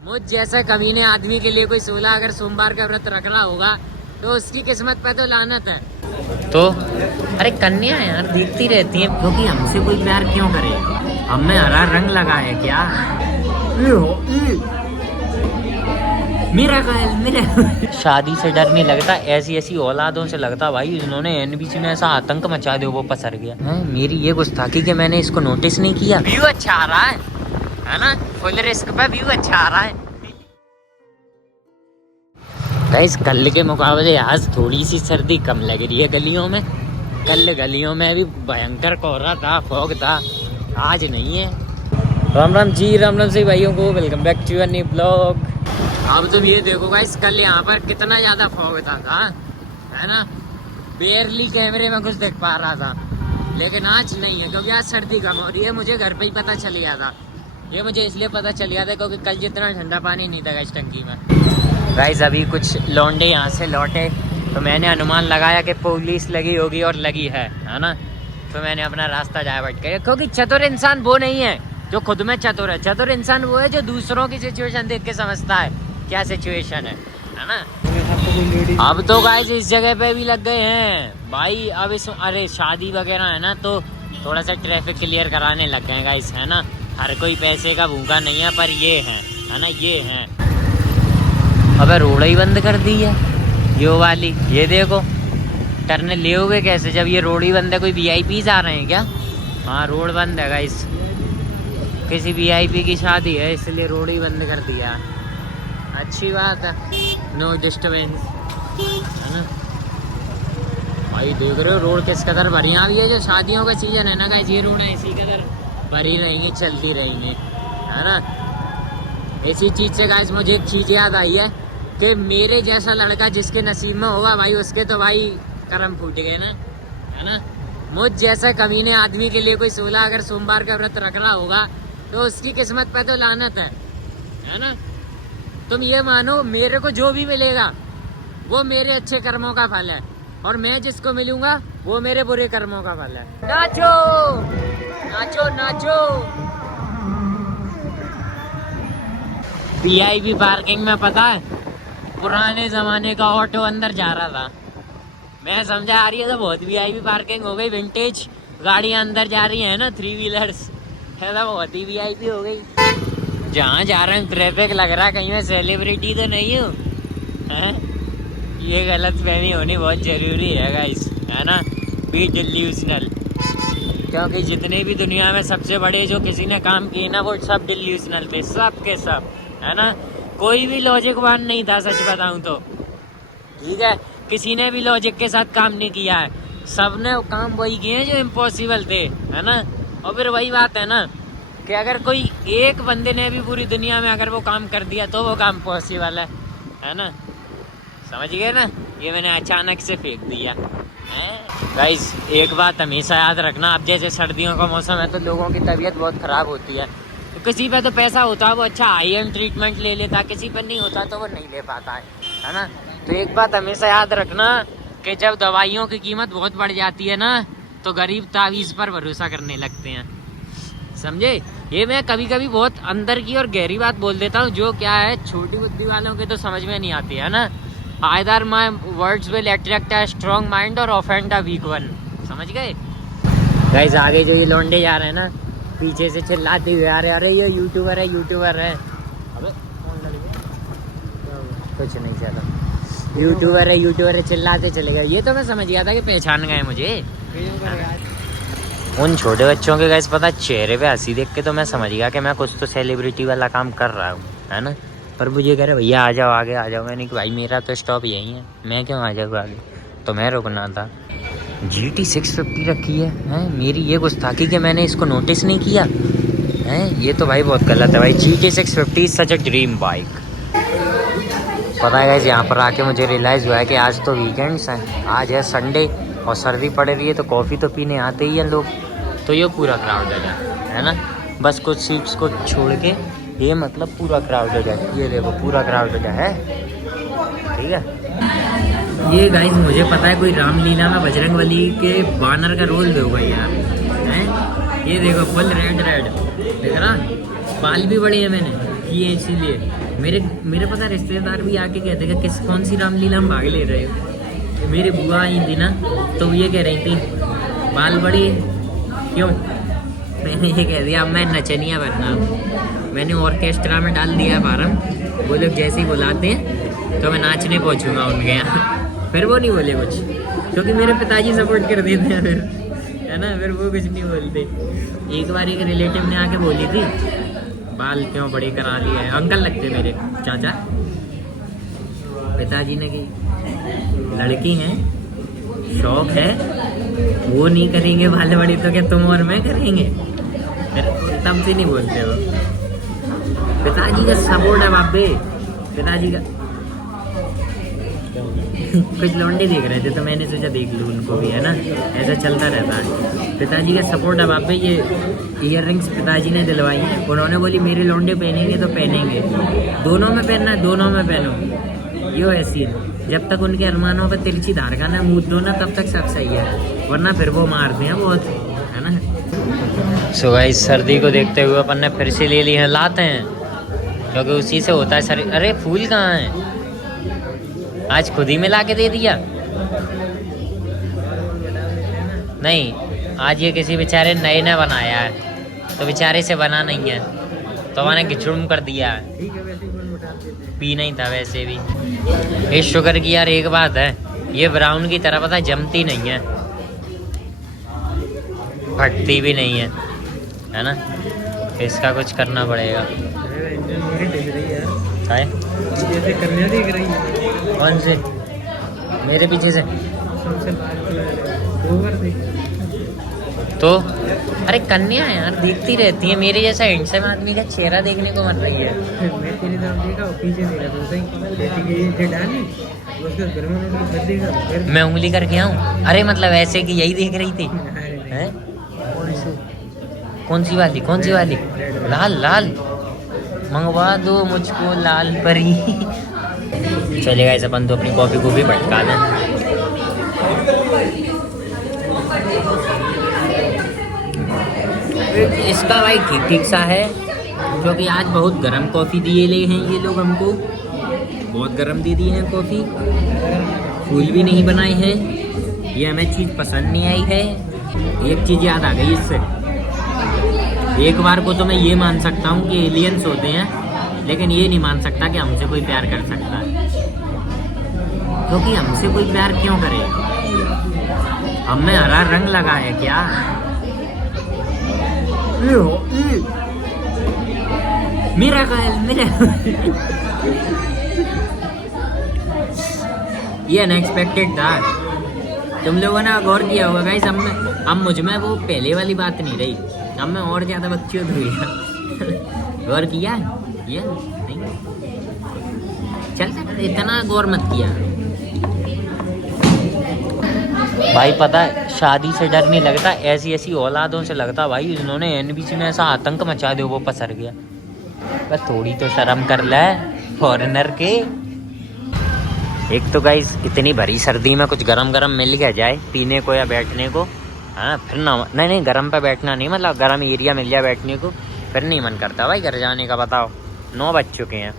मुझ जैसा कमीने आदमी के लिए कोई 16 अगर सोमवार का व्रत रख रहा होगा तो उसकी किस्मत पे तो लानत है। तो अरे कन्या यार दिखती रहती है, क्योंकि हमसे कोई प्यार क्यों करे? हमें हरा रंग लगा है क्या? मेरा शादी से डर नहीं लगता, ऐसी ऐसी औलादों से लगता भाई इन्होंने एनबीसी में ऐसा आतंक मचा दे वो पसर गया है। मेरी ये गुस्ताखी कि मैंने इसको नोटिस नहीं किया। व्यू अच्छा आ रहा है ना, फुल रिस्क पे व्यू अच्छा आ रहा है। गाइस कल के मुकाबले आज थोड़ी सी सर्दी कम लग रही है गलियों में। कल गलियों में भी भयंकर कोहरा था, फॉग था, आज नहीं है। राम राम जी, राम राम से भाइयों को welcome back to new blog. अब तुम ये देखो गाइस कल यहाँ पर कितना ज्यादा फॉग था है ना, बेयरली कैमरे में कुछ देख पा रहा था, लेकिन आज नहीं है क्योंकि आज सर्दी कम हो रही है। मुझे घर पे ही पता चल गया था, ये मुझे इसलिए पता चल गया था क्योंकि कल जितना ठंडा पानी नहीं था इस टंकी में। गाइस अभी कुछ लौंडे यहाँ से लौटे तो मैंने अनुमान लगाया कि पुलिस लगी होगी और लगी है ना, तो मैंने अपना रास्ता डाइवर्ट किया क्योंकि चतुर इंसान वो नहीं है जो खुद में चतुर है। चतुर इंसान वो है जो दूसरों की सिचुएशन देख के समझता है क्या सिचुएशन है ना। अब तो गाइस इस जगह पे भी लग गए हैं भाई। अब इस अरे शादी वगैरह है ना तो थोड़ा सा ट्रैफिक क्लियर कराने लग गए गाइस, है ना। हर कोई पैसे का भूखा नहीं है, पर ये है ना, ये है। अबे रोड ही बंद कर दी है यो वाली, ये देखो टर्न ले हुए कैसे जब ये रोड ही बंद है। कोई वीआईपी आ रहे हैं क्या? हाँ रोड बंद है गाइस, किसी वीआईपी की शादी है इसलिए रोड ही बंद कर दिया। अच्छी बात है, नो डिस्टर्बेंस, है ना भाई। देख रहे हो रोड किस कदर भरी आ रही है। जो शादियों का सीजन है ना गाइस, ये रोड इसी कदर भरी रहेंगी, चलती रहेंगी, है ना। इसी चीज से गाइस मुझे एक चीज याद आई है कि मेरे जैसा लड़का जिसके नसीब में होगा भाई उसके तो भाई करम फूट गए ना, है ना। मुझ जैसा कमीने आदमी के लिए कोई 16 अगर सोमवार का व्रत रख रहा होगा तो उसकी किस्मत पे तो लानत है ना। तुम ये मानो मेरे को जो भी मिलेगा वो मेरे अच्छे कर्मों का फल है, और मैं जिसको मिलूंगा वो मेरे बुरे कर्मों का फल है। नाचो नाचो नाचो। वीआईपी पार्किंग में पता है पुराने जमाने का ऑटो अंदर जा रहा था, मैं समझा आ रही है तो बहुत वीआईपी पार्किंग हो गई। विंटेज गाड़ियां अंदर जा रही है ना, 3 व्हीलर्स है ना, बहुत ही वीआईपी हो गई। जहाँ जा रहे हैं ट्रैफिक लग रहा है कहीं मैं सेलिब्रिटी तो नहीं हूँ, है? ये गलत फहमी होनी बहुत जरूरी है गाइस, है ना। बी डिल्यूजनल, क्योंकि जितने भी दुनिया में सबसे बड़े जो किसी ने काम किए ना वो सब डिल्यूजनल थे, सब के सब, है ना। कोई भी लॉजिकवान नहीं था सच बताऊं तो, ठीक है। किसी ने भी लॉजिक के साथ काम नहीं किया है, सबने काम वही किए हैं जो इम्पॉसिबल थे, है ना। और फिर वही बात है ना कि अगर कोई एक बंदे ने भी पूरी दुनिया में अगर वो काम कर दिया तो वो काम पॉसिबल है ना। समझ गए ना, ये मैंने अचानक से फेंक दिया गाइस। एक बात हमेशा याद रखना, अब जैसे सर्दियों का मौसम है तो लोगों की तबीयत बहुत ख़राब होती है, तो किसी पे तो पैसा होता है वो अच्छा हाई एंड ट्रीटमेंट ले लेता, किसी पर नहीं होता तो वो नहीं ले पाता है ना। तो एक बात हमेशा याद रखना कि जब दवाइयों की कीमत बहुत बढ़ जाती है ना तो गरीब तावीज़ पर भरोसा करने लगते हैं, समझे। ये मैं कभी कभी बहुत अंदर की और गहरी बात बोल देता हूँ जो क्या है छोटी बुद्धि वालों के तो समझ में नहीं आती है ना। Either my words will attract a strong mind और ऑफेंड अ वीक वन, समझ गए गाइस। आगे जो ये लौंडे जा रहे हैं ना पीछे से चिल्लाते हुए आ रहे, अरे ये यूट्यूबर है यूट्यूबर है। अबे कुछ नहीं चला, यूट्यूबर है यूट्यूबर है चिल्लाते चले गए। ये तो मैं समझ गया था कि पहचान गए मुझे। उन छोटे बच्चों के गाइस पता चेहरे पे हंसी देख के तो मैं समझ गया कि मैं कुछ तो सेलिब्रिटी वाला काम कर रहा हूँ, है ना। पर वो ये कह रहे भैया आ जाओ आगे आ जाओ, मैंने कि भाई मेरा तो स्टॉप यहीं है, मैं क्यों आ जाऊँ आगे, तो मैं रुकना था। GT 650 रखी है मेरी ये गुस्ताखी कि मैंने इसको नोटिस नहीं किया है, ये तो भाई बहुत गलत है भाई। GT 650 such a dream bike. पता है गाइस यहाँ पर आके मुझे रियलाइज़ हुआ है कि आज तो वीकेंड्स हैं, आज है संडे और सर्दी पड़ रही है तो कॉफ़ी तो पीने आते ही हैं लोग, तो ये पूरा क्राउड है ना। बस कुछ सीट्स को छोड़ के ये मतलब पूरा क्राउड हो जाए, ये देखो पूरा क्राउड हो जाए, ठीक है। ये गाइस मुझे पता है कोई रामलीला में बजरंगबली के बानर का रोल दोगा यार, हैं। ये देखो फुल रेड रेड देख रहा, बाल भी बड़े हैं मैंने, किए इसीलिए। मेरे पता रिश्तेदार भी आके कहते कि कौन सी रामलीला हम भाग ले रहे हो। मेरी बुआ आई थी ना, तो ये कह रही थी बाल बड़ी क्यों। मैंने ये कह दिया अब मैं नचनिया बनना हूँ। मैंने ऑर्केस्ट्रा में डाल दिया फार्म। वो लोग जैसे ही बुलाते हैं तो मैं नाचने पहुँचूँगा उनके यहाँ। फिर वो नहीं बोले कुछ, क्योंकि मेरे पिताजी सपोर्ट कर देते हैं फिर, है ना। फिर वो कुछ नहीं बोलते। एक बार एक रिलेटिव ने आके बोली थी बाल क्यों बड़े करा लिए हैं, अंकल लगते मेरे चाचा। पिताजी ने की लड़की हैं, शौक है, वो नहीं करेंगे बाल बड़े तो क्या तुम और मैं करेंगे। फिर तब से नहीं बोलते वो। पिताजी का सपोर्ट है बापे, पिताजी का। कुछ लौंडे देख रहे थे तो मैंने सोचा देख लूँ उनको भी, है ना। ऐसा चलता रहता है। पिताजी का सपोर्ट है बापे। ये ईयर रिंग्स पिताजी ने दिलवाई हैं। उन्होंने बोली मेरे लौंडे पहनेंगे तो पहनेंगे, दोनों में पहनना है, दोनों में पहनो। यो है सीन। जब तक उनके अरमानों पर तिरछी धार का ना मुँह दो ना, तब तक सब सही है, वरना फिर वो मारते हैं बहुत, है ना। सो गाइस, सर्दी को देखते हुए अपन ने फिर से ले ली है, लाते हैं, क्योंकि उसी से होता है शरीर। अरे फूल कहाँ है? आज खुद ही में ला के दे दिया। नहीं, आज ये किसी बेचारे नए ने बनाया है, तो बेचारे से बना नहीं है, तो मैंने घिचड़ुम कर दिया है। पी नहीं था वैसे भी। इस शुगर की यार एक बात है, ये ब्राउन की तरह पता जमती नहीं है, फटती भी नहीं है ना। इसका कुछ करना पड़ेगा। कौन से? मेरे पीछे से तो अरे कन्या यार देखती रहती है, मेरे जैसा हैंडसम आदमी का चेहरा देखने को मिल रही है। मैं तेरी तरफ देखा और पीछे देखा, मैं उंगली करके आऊँ। अरे मतलब ऐसे कि यही देख रही थी। हैं? कौन सी वाली? कौन सी वाली? लाल लाल मंगवा दो मुझको लाल परी। चलेगा ऐसा, अपन तो अपनी कॉफी को भी भटका दें। इसका भाई ठीक ठीक सा है, क्योंकि आज बहुत गर्म कॉफ़ी दिए ले हैं ये लोग हमको, बहुत गर्म दे दी है कॉफ़ी। फूल भी नहीं बनाए हैं, ये हमें चीज़ पसंद नहीं आई है। एक चीज़ याद आ गई इससे, एक बार को तो मैं ये मान सकता हूँ कि एलियंस होते हैं, लेकिन ये नहीं मान सकता कि हमसे कोई प्यार कर सकता है, क्योंकि हमसे कोई प्यार क्यों करे? हमें हरा रंग लगा है क्या? मेरा ये अनएक्सपेक्टेड था। तुम लोगों ने गौर किया होगा गाइस, अब मुझ में वो पहले वाली बात नहीं रही, अब मैं और ज़्यादा बच्चियों हो गया। गौर किया ये नहीं? चल इतना गौर मत किया भाई। पता है शादी से डर नहीं लगता, ऐसी ऐसी औलादों से लगता भाई। इन्होंने एनबीसी में ऐसा आतंक मचा दे, वो पसर गया। बस थोड़ी तो शर्म कर ले फॉरेनर के। एक तो गाइस इतनी भरी सर्दी में कुछ गरम गरम मिल गया जाए पीने को या बैठने को, हाँ फिर ना, नहीं गरम पे बैठना नहीं, मतलब गरम एरिया मिल जाए बैठने को, फिर नहीं मन करता भाई घर जाने का। बताओ 9 बज चुके हैं,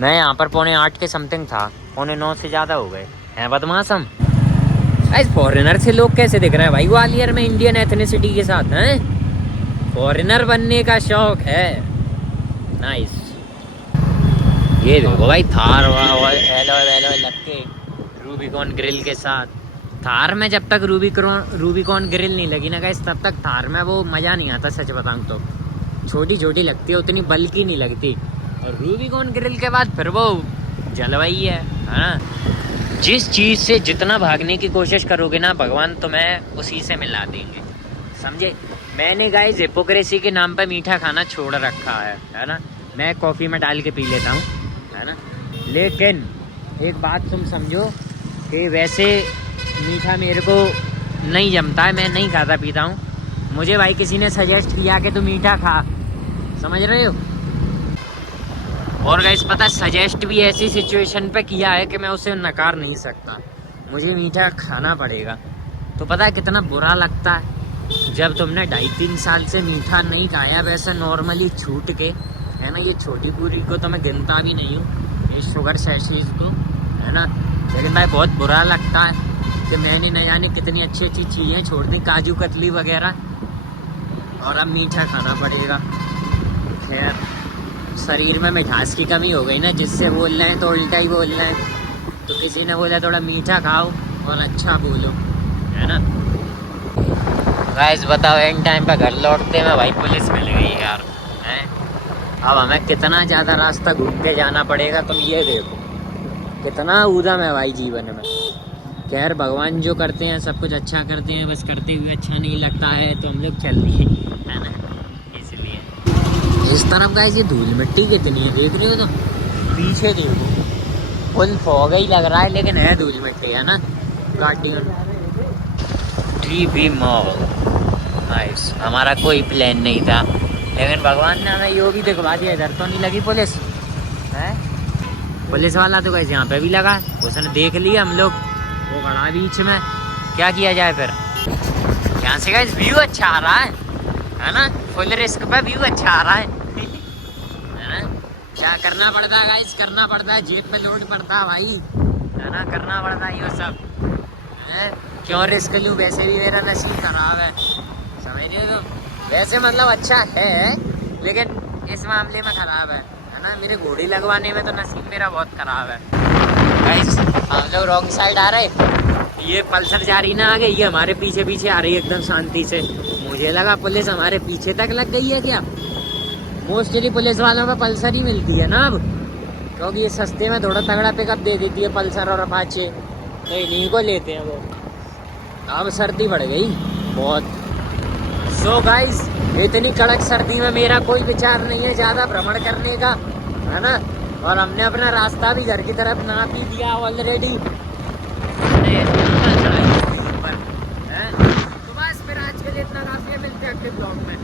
मैं यहाँ पर 7:45 के समथिंग था, 8:45 से ज़्यादा हो गए हैं बदमाश हम। फॉरेनर से लोग कैसे दिख रहे हैं भाई ग्वालियर में इंडियन एथनिसिटी के साथ हैं? फॉरेनर बनने का शौक है, नाइस। ये देखो भाई थार लग के रूबिकॉन ग्रिल के साथ। थार में जब तक रूबिकॉन ग्रिल नहीं लगी ना गाइस, तब तक थार में वो मज़ा नहीं आता। सच बताऊँ तो छोटी छोटी लगती है, उतनी बल्कि नहीं लगती, और रूबिकॉन ग्रिल के बाद फिर वो जलवाई है ना। जिस चीज़ से जितना भागने की कोशिश करोगे ना, भगवान तुम्हें उसी से मिला देंगे, समझे। मैंने गाइस हिपोक्रेसी के नाम पे मीठा खाना छोड़ रखा है ना। मैं कॉफ़ी में डाल के पी लेता हूँ, है ना। लेकिन एक बात तुम समझो कि वैसे मीठा मेरे को नहीं जमता है, मैं नहीं खाता पीता हूँ। मुझे भाई किसी ने सजेस्ट किया कि तू मीठा खा, समझ रहे हो। और गाइस पता सजेस्ट भी ऐसी सिचुएशन पे किया है कि मैं उसे नकार नहीं सकता, मुझे मीठा खाना पड़ेगा। तो पता है कितना बुरा लगता है जब तुमने 2.5-3 साल से मीठा नहीं खाया, वैसे नॉर्मली छूट के, है ना, ये छोटी पूरी को तो मैं गिनता भी नहीं हूँ, ये शुगर सैशेज को, है ना। लेकिन भाई बहुत बुरा लगता है कि मैंने न जाने कितनी अच्छी अच्छी चीज़ें छोड़ दी, काजू कतली वगैरह, और अब मीठा खाना पड़ेगा। खैर शरीर में मिठास की कमी हो गई ना, जिससे बोल रहे हैं तो उल्टा ही बोल रहे हैं। तो किसी ने बोला थोड़ा मीठा खाओ और अच्छा बोलो, है ना। गाइस बताओ, एंड टाइम पे घर लौटते में भाई पुलिस मिल गई यार, हैं। अब हमें कितना ज़्यादा रास्ता घूम के जाना पड़ेगा, तुम ये देखो कितना ऊधम है भाई जीवन में। खैर भगवान जो करते हैं सब कुछ अच्छा करते हैं, बस करते हुए अच्छा नहीं लगता है तो हम लोग चल दिए, है ना। इसलिए इस तरफ गाइस ये धूल मिट्टी कितनी है, देख रहे हो तो पीछे देखो, फुल फॉग ही लग रहा है लेकिन है धूल मिट्टी, है ना। Guardian TV mall, nice. हमारा कोई प्लान नहीं था लेकिन भगवान ने हमें यो भी दिखवा दिया। इधर तो नहीं लगी पुलिस, है पुलिस वाला तो गाइस यहाँ पे भी लगा, उसने देख लिया हम लोग, वो खड़ा बीच में, क्या किया जाए फिर। यहाँ से गाइस व्यू अच्छा आ रहा है ना, फुल रिस्क पे व्यू अच्छा आ रहा है ना। क्या करना पड़ता है गाइस, करना पड़ता है, जेब पे लोड पड़ता है भाई, है ना, करना पड़ता है ये सब, है? क्यों रिस्क लूँ, वैसे भी मेरा नसीब खराब है, समझ रहे हो। वैसे मतलब अच्छा है लेकिन इस मामले में खराब है ना। मेरे घोड़ी लगवाने में तो नसीब मेरा बहुत खराब है। गाइस हम लोग रॉन्ग साइड आ रहे, ये पल्सर जा रही ना आगे, ये हमारे पीछे पीछे आ रही है एकदम शांति से। मुझे लगा पुलिस हमारे पीछे तक लग गई है क्या। मोस्टली पुलिस वालों में पल्सर ही मिलती है ना अब, क्योंकि ये सस्ते में थोड़ा तगड़ा पिकअप दे देती है पल्सर और अपाचे, तो इन्हीं को लेते हैं वो। अब सर्दी बढ़ गई बहुत। सो गाइस इतनी कड़क सर्दी में मेरा कोई विचार नहीं है ज़्यादा भ्रमण करने का, है ना। और हमने अपना रास्ता भी घर की तरफ नाप ही दिया ऑलरेडी। तो बस फिर आज के लिए इतना काफी है, मिलते हैं अगले ब्लॉग में।